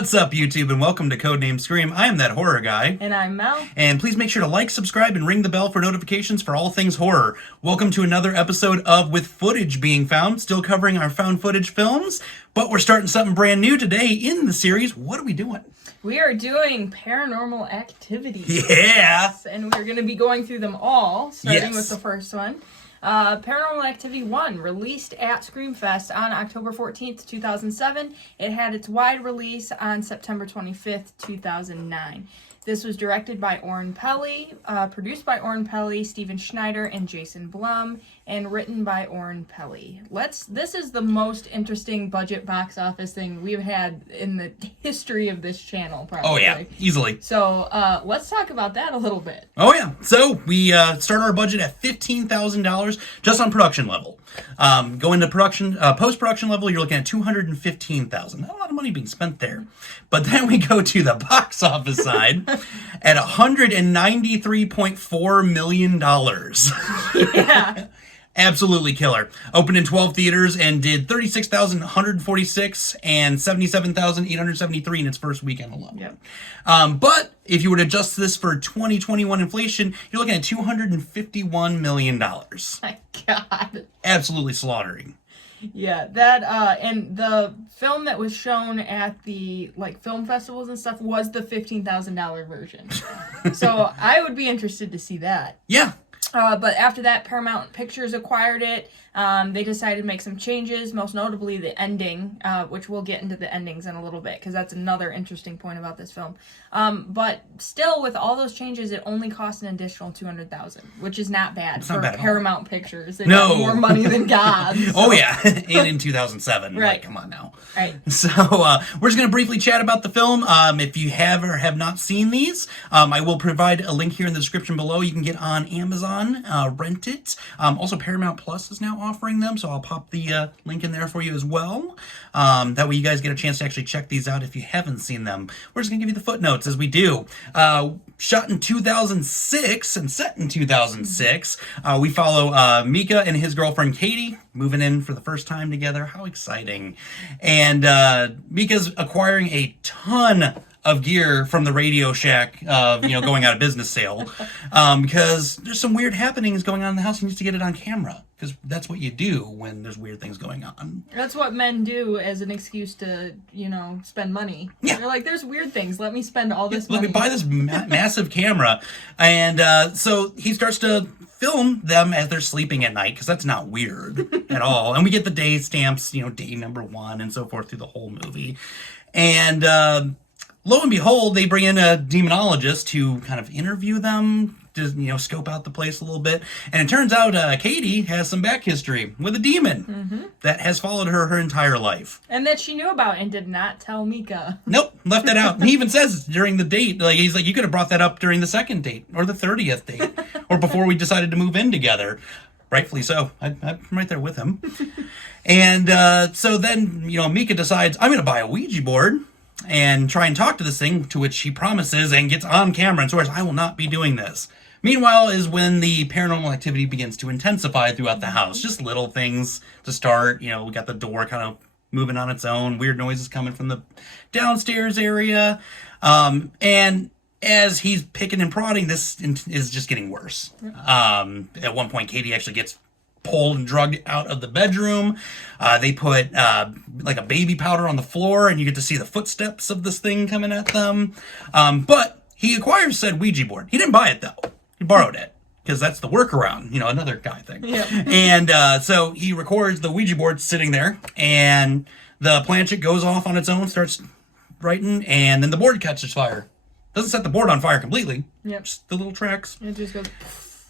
What's up, YouTube, and welcome to Codename Scream. I am that horror guy. And I'm Mel. And please make sure to like, subscribe, and ring the bell for notifications for all things horror. Welcome to another episode of With Footage Being Found, still covering our found footage films, but we're starting something brand new today in the series. What are we doing? We are doing Paranormal Activity. Yeah! And we're going to be going through them all, starting Yes. with the first one. Paranormal Activity 1, released at Screamfest on October 14th, 2007. It had its wide release on September 25th, 2009. This was directed by Oren Peli, produced by Oren Peli, Steven Schneider, and Jason Blum, and written by Oren Peli. This is the most interesting budget box office thing we've had in the history of this channel, probably. Oh, yeah, easily. So, let's talk about that a little bit. Oh, yeah. So, we start our budget at $15,000 just on production level. Go into production, post-production level, you're looking at $215,000. Not a lot of money being spent there. But then we go to the box office side at $193.4 million. Yeah. Absolutely killer. Opened in 12 theaters and did 36,146 and 77,873 in its first weekend alone. Yep. But if you were to adjust this for 2021 inflation, you're looking at $251 million. My God. Absolutely slaughtering. Yeah, that, and the film that was shown at the, film festivals and stuff was the $15,000 version. So I would be interested to see that. Yeah. But after that, Paramount Pictures acquired it. They decided to make some changes, most notably the ending, which we'll get into the endings in a little bit, because that's another interesting point about this film. But still, with all those changes, it only cost an additional $200,000, which is not bad for Paramount Pictures. They got more money than God. So. Oh, yeah. And in 2007. Right. Like, come on now. Right. So, we're just going to briefly chat about the film. If you have or have not seen these, I will provide a link here in the description below. You can get on Amazon, rent it. Also, Paramount Plus is now offering them, so I'll pop the link in there for you as well. That way you guys get a chance to actually check these out if you haven't seen them. We're just going to give you the footnotes as we do. Shot in 2006 and set in 2006. We follow Mika and his girlfriend Katie moving in for the first time together. How exciting. And Mika's acquiring a ton of gear from the Radio Shack, going out of business sale, because there's some weird happenings going on in the house. He needs to get it on camera, because that's what you do when there's weird things going on. That's what men do as an excuse to, spend money. Yeah. They're like, there's weird things. Let me spend all this money. Let me buy this massive camera. And so he starts to film them as they're sleeping at night, because that's not weird at all. And we get the day stamps, day number 1 and so forth through the whole movie. And lo and behold, they bring in a demonologist to kind of interview them, to, scope out the place a little bit. And it turns out Katie has some back history with a demon that has followed her entire life. And that she knew about and did not tell Mika. Nope, left that out. And he even says during the date, he's like, you could have brought that up during the second date or the 30th date or before we decided to move in together. Rightfully so. I'm right there with him. And so then, Mika decides, I'm going to buy a Ouija board and try and talk to this thing, to which she promises and gets on camera and swears, I will not be doing this. Meanwhile is when the paranormal activity begins to intensify throughout the house. Just little things to start. We got the door kind of moving on its own. Weird noises coming from the downstairs area. And as he's picking and prodding, this is just getting worse. At one point, Katie actually gets pulled and drugged out of the bedroom. They put a baby powder on the floor, and you get to see the footsteps of this thing coming at them. But he acquires said Ouija board. He didn't buy it, though. He borrowed it, because that's the workaround, another guy thing. Yeah. And so he records the Ouija board sitting there, and the planchette goes off on its own, starts writing, and then the board catches fire. Doesn't set the board on fire completely. Yep. Just the little tracks. It just goes...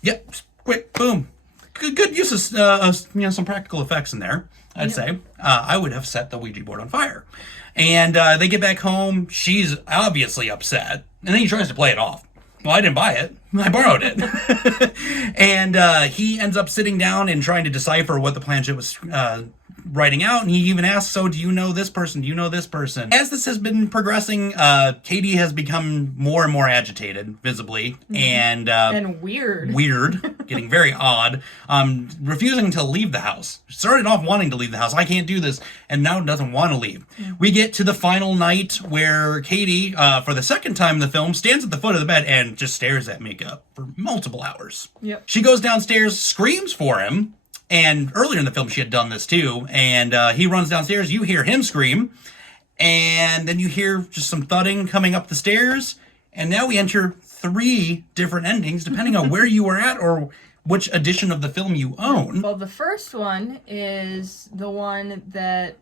Yep. Quick. Boom. Good use of some practical effects in there, I'd say. I would have set the Ouija board on fire. And they get back home. She's obviously upset. And then he tries to play it off. Well, I didn't buy it. I borrowed it. And he ends up sitting down and trying to decipher what the planchette was writing out, and he even asks, so do you know this person? Do you know this person? As this has been progressing, Katie has become more and more agitated, visibly, and weird, getting very odd, refusing to leave the house. Started off wanting to leave the house. I can't do this, and now doesn't want to leave. We get to the final night where Katie, for the second time in the film, stands at the foot of the bed and just stares at Mika for multiple hours. Yep. She goes downstairs, screams for him, and earlier in the film she had done this too, and he runs downstairs, you hear him scream, and then you hear just some thudding coming up the stairs, and now we enter 3 different endings depending on where you are at or which edition of the film you own. Well, the first one is the one that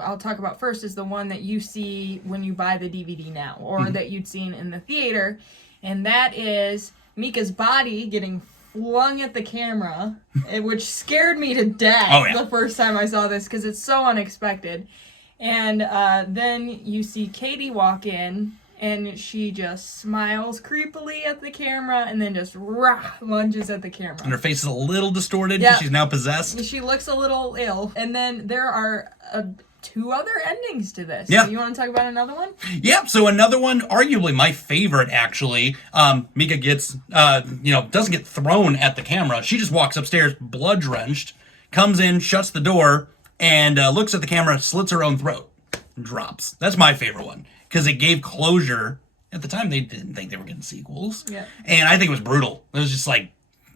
I'll talk about first, is the one that you see when you buy the DVD now, or that you'd seen in the theater, and that is Mika's body getting flung at the camera, which scared me to death the first time I saw this, because it's so unexpected. And then you see Katie walk in, and she just smiles creepily at the camera, and then just lunges at the camera. And her face is a little distorted because she's now possessed. She looks a little ill. And then there are 2 other endings to this. Yeah. So you want to talk about another one? Yep. So another one, arguably my favorite, actually. Mika gets, doesn't get thrown at the camera. She just walks upstairs, blood drenched, comes in, shuts the door, and looks at the camera, slits her own throat, and drops. That's my favorite one because it gave closure. At the time, they didn't think they were getting sequels. Yeah. And I think it was brutal. It was just like,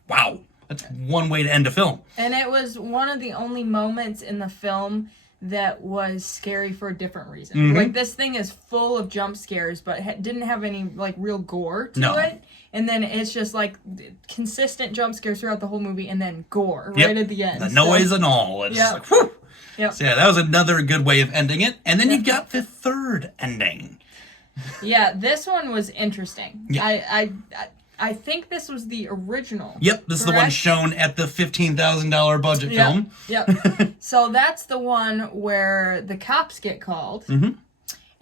wow, that's one way to end a film. And it was one of the only moments in the film that was scary for a different reason. Like, this thing is full of jump scares, but didn't have any, like, real gore to it. And then it's just, like, consistent jump scares throughout the whole movie, and then gore right at the end. The noise and all. It's just like, whew. Yep. So, yeah, that was another good way of ending it. And then you've got the third ending. Yeah, this one was interesting. Yeah. I think this was the original. Yep, this is the one shown at the $15,000 budget film. Yep. So that's the one where the cops get called.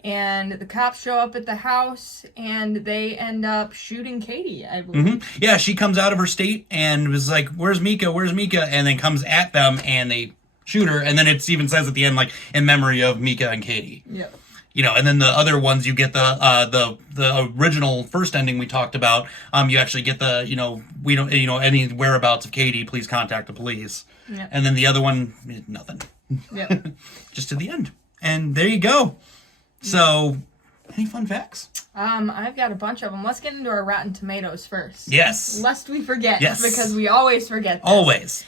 And the cops show up at the house, and they end up shooting Katie, I believe. Yeah, she comes out of her state and was like, where's Mika? Where's Mika? And then comes at them, and they shoot her. And then it even says at the end, like, in memory of Mika and Katie. Yep. And then the other ones, you get the original first ending we talked about. You actually get we don't, any whereabouts of Katie, please contact the police. Yep. And then the other one, nothing. Yep. Just to the end. And there you go. So, any fun facts? I've got a bunch of them. Let's get into our Rotten Tomatoes first. Yes. Lest we forget. Yes. Because we always forget this. Always.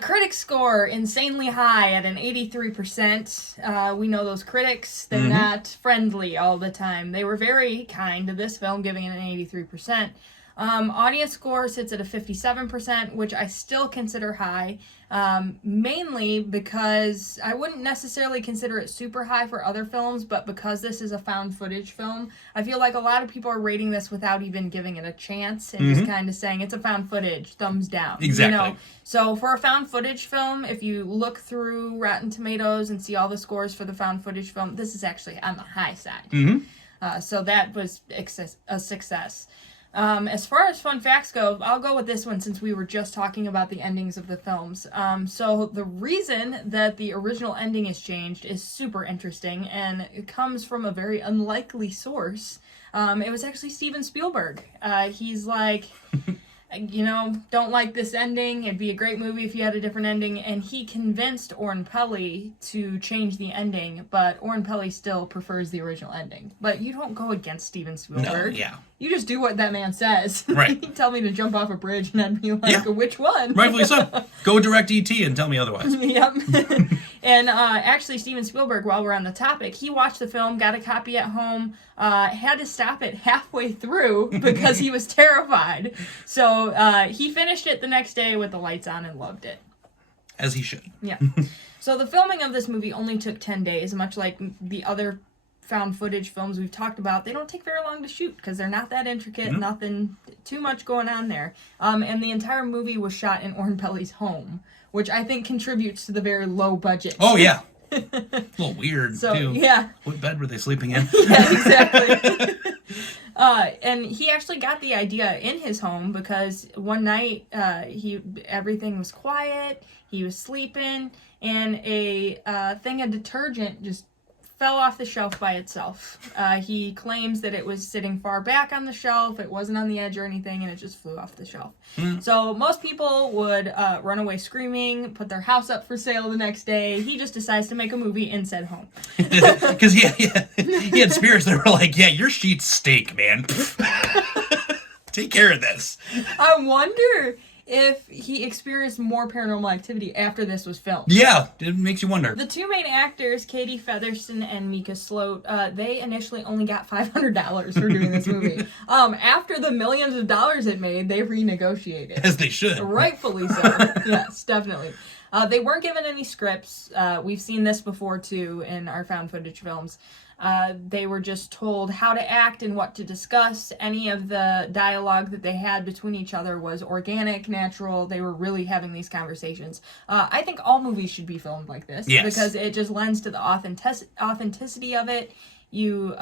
Critic score, insanely high at an 83%. We know those critics. They're not friendly all the time. They were very kind to this film, giving it an 83%. Audience score sits at a 57%, which I still consider high, mainly because I wouldn't necessarily consider it super high for other films, but because this is a found footage film, I feel like a lot of people are rating this without even giving it a chance and just kind of saying it's a found footage, thumbs down. Exactly. So for a found footage film, if you look through Rotten Tomatoes and see all the scores for the found footage film, this is actually on the high side. So that was a success. As far as fun facts go, I'll go with this one since we were just talking about the endings of the films. So the reason that the original ending is changed is super interesting, and it comes from a very unlikely source. It was actually Steven Spielberg. He's like, don't like this ending. It'd be a great movie if you had a different ending. And he convinced Oren Peli to change the ending, but Oren Peli still prefers the original ending. But you don't go against Steven Spielberg. No, yeah. You just do what that man says. Right. He'd tell me to jump off a bridge, and I'd be like, which one? Rightfully so. Go direct ET and tell me otherwise. Yep. And actually, Steven Spielberg, while we're on the topic, he watched the film, got a copy at home, had to stop it halfway through because he was terrified. So he finished it the next day with the lights on and loved it. As he should. Yeah. So the filming of this movie only took 10 days, much like the other found footage films we've talked about. They don't take very long to shoot because they're not that intricate, nothing too much going on there. And the entire movie was shot in Oren Peli's home, which I think contributes to the very low budget. Oh, yeah. A little weird, so, too. Yeah. What bed were they sleeping in? Yeah, exactly. And he actually got the idea in his home because one night everything was quiet, he was sleeping, and a thing of detergent just fell off the shelf by itself. He claims that it was sitting far back on the shelf, it wasn't on the edge or anything, and it just flew off the shelf. So most people would run away screaming, put their house up for sale the next day. He just decides to make a movie in said home. Because he had spirits that were like, yeah, your sheets stink, man. Take care of this. I wonder if he experienced more paranormal activity after this was filmed. Yeah, it makes you wonder. The two main actors, Katie Featherston and Mika Sloat, they initially only got $500 for doing this movie. After the millions of dollars it made, they renegotiated. As they should. Rightfully so. Yes, definitely. They weren't given any scripts. We've seen this before, too, in our found footage films. They were just told how to act and what to discuss. Any of the dialogue that they had between each other was organic, natural. They were really having these conversations. I think all movies should be filmed like this. Yes. Because it just lends to the authenticity of it. You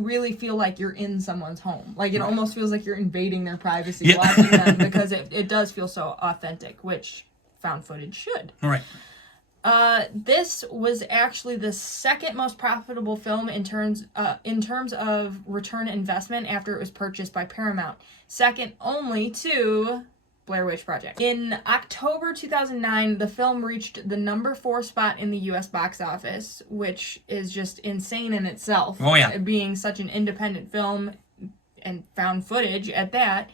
really feel like you're in someone's home. Like, it almost feels like you're invading their privacy watching them, because it does feel so authentic, which found footage should. All right. This was actually the second most profitable film in terms of return investment after it was purchased by Paramount. Second only to Blair Witch Project. In October 2009, the film reached the number 4 spot in the U.S. box office, which is just insane in itself. Oh, yeah. Being such an independent film and found footage at that.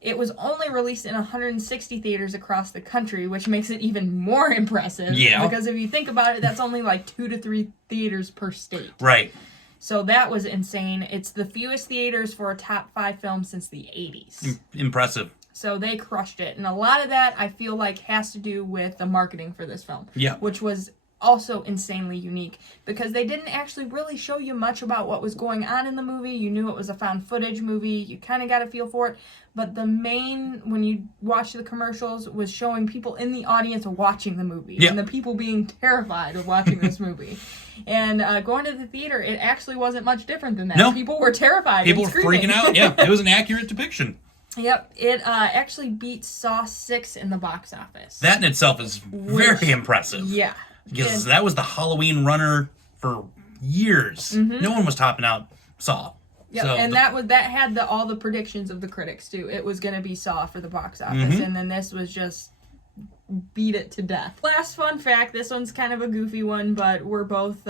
It was only released in 160 theaters across the country, which makes it even more impressive. Yeah. Because if you think about it, that's only like 2 to 3 theaters per state. Right. So that was insane. It's the fewest theaters for a top 5 film since the 80s. Impressive. So they crushed it. And a lot of that, I feel like, has to do with the marketing for this film. Yeah. Which was also insanely unique, because they didn't actually really show you much about what was going on in the movie. You knew it was a found footage movie. You kind of got a feel for it. But the main, when you watch the commercials, was showing people in the audience watching the movie. Yep. And the people being terrified of watching this movie. And going to the theater, it actually wasn't much different than that. No. People were terrified. People were and screaming. freaking out. Yeah, it was an accurate depiction. Yep, it actually beat Saw 6 in the box office. That in itself is very impressive. Yeah. Because that was the Halloween runner for years. Mm-hmm. No one was topping out Saw. Yep, So and that had all the predictions of the critics too. It was going to be Saw for the box office, and then this was just beat it to death. Last fun fact, this one's kind of a goofy one, but we're both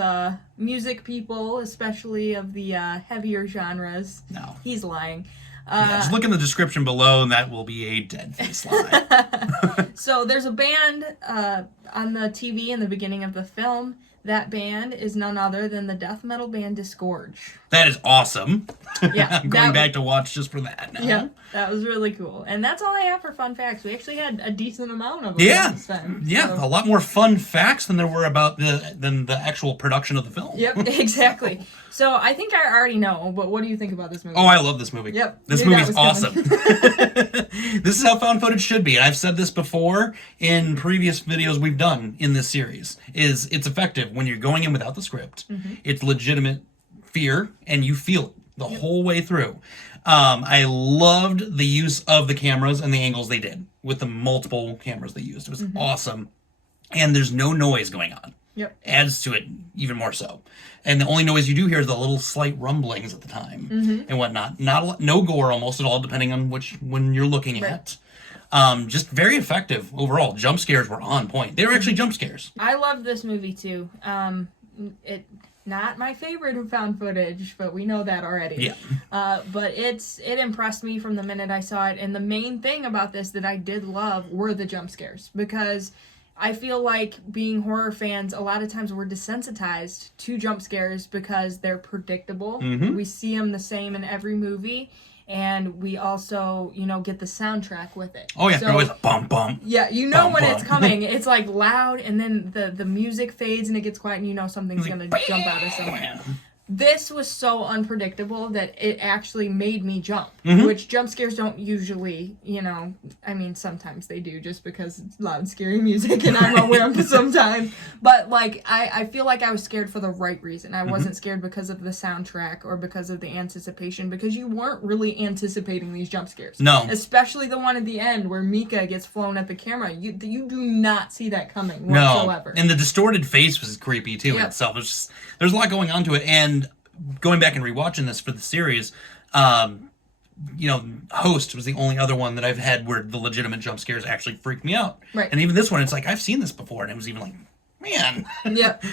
music people, especially of the heavier genres. No. He's lying. Yeah, just look in the description below, and that will be a dead face lie. So there's a band on the TV in the beginning of the film. That band is none other than the death metal band Disgorge. That is awesome. Yeah, I'm going back to watch just for that now. Yeah, that was really cool. And that's all I have for fun facts. We actually had a decent amount of them this time. Yeah, So. a lot more fun facts than there were about than the actual production of the film. Yep, exactly. So I think I already know, but what do you think about this movie? Oh, I love this movie. Yep. This Knew that movie's was awesome. coming. This is how found footage should be. And I've said this before in previous videos we've done in this series. It's effective when you're going in without the script. Mm-hmm. It's legitimate fear, and you feel it the whole way through. I loved the use of the cameras and the angles they did with the multiple cameras they used. It was awesome. And there's no noise going on. Yep. Adds to it even more so. And the only noise you do hear is the little slight rumblings at the time and whatnot. No gore almost at all, depending on when you're looking at. Just very effective overall. Jump scares were on point. They were actually jump scares. I love this movie too. It not my favorite of found footage, but we know that already. Yeah. But it impressed me from the minute I saw it. And the main thing about this that I did love were the jump scares, because I feel like, being horror fans, a lot of times we're desensitized to jump scares because they're predictable. We see them the same in every movie, and we also, get the soundtrack with it. Oh yeah, so, they're always bum bum. Yeah, when bum. it's coming. It's like loud, and then the music fades and it gets quiet, and something's gonna jump out of somewhere. This was so unpredictable that it actually made me jump, which jump scares don't usually, I mean, sometimes they do just because it's loud, scary music and I'm aware of sometimes. But, like, I feel like I was scared for the right reason. I wasn't scared because of the soundtrack or because of the anticipation, because you weren't really anticipating these jump scares. No. Especially the one at the end where Mika gets flown at the camera. You do not see that coming whatsoever. No. And the distorted face was creepy, too, in itself. It was just, there's a lot going on to it, and going back and rewatching this for the series, Host was the only other one that I've had where the legitimate jump scares actually freaked me out. Right. And even this one, it's like, I've seen this before, and it was even like, man,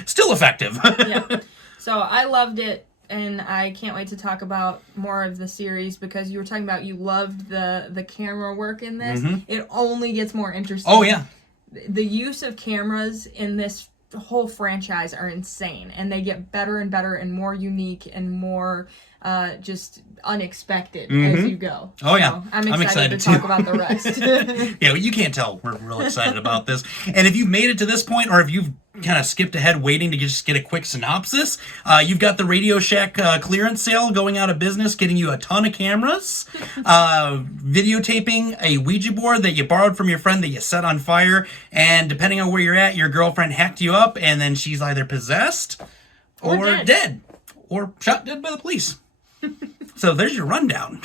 still effective. Yeah. So I loved it, and I can't wait to talk about more of the series, because you were talking about you loved the camera work in this. It only gets more interesting. Oh, yeah. The use of cameras in this whole franchise are insane, and they get better and better and more unique and more just unexpected as you go. Oh, yeah. So I'm excited to talk about the rest. Yeah, well, you can't tell we're real excited about this. And if you've made it to this point, or if you've kind of skipped ahead waiting to just get a quick synopsis, you've got the Radio Shack clearance sale going out of business, getting you a ton of cameras, videotaping a Ouija board that you borrowed from your friend that you set on fire, and depending on where you're at, your girlfriend hacked you up, and then she's either possessed or dead, or shot dead by the police. So there's your rundown.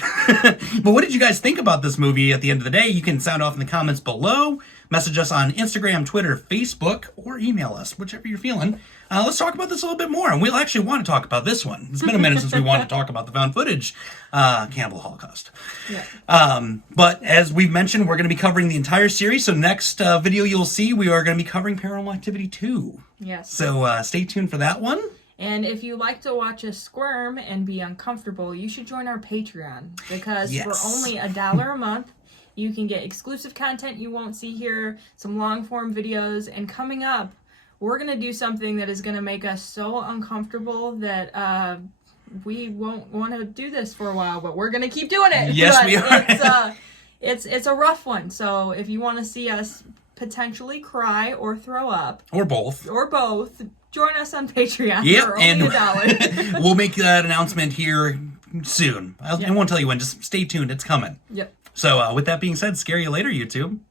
But what did you guys think about this movie at the end of the day? You can sound off in the comments below, message us on Instagram, Twitter, Facebook, or email us, whichever you're feeling. Let's talk about this a little bit more, and we'll actually want to talk about this one. It's been a minute since we wanted to talk about the found footage Cannibal Holocaust. Yeah. But as we've mentioned, we're going to be covering the entire series, so next video you'll see, we are going to be covering Paranormal Activity 2. Yes. So stay tuned for that one. And if you like to watch us squirm and be uncomfortable, you should join our Patreon, because for only $1 a month, you can get exclusive content you won't see here, some long-form videos, and coming up, we're going to do something that is going to make us so uncomfortable that we won't want to do this for a while, but we're going to keep doing it. Yes, but we are. It's a rough one, so if you want to see us potentially cry or throw up, or both, join us on Patreon for and only $1. We'll make that announcement here soon. I won't tell you when, just stay tuned, it's coming. Yep. So with that being said, scare you later, YouTube.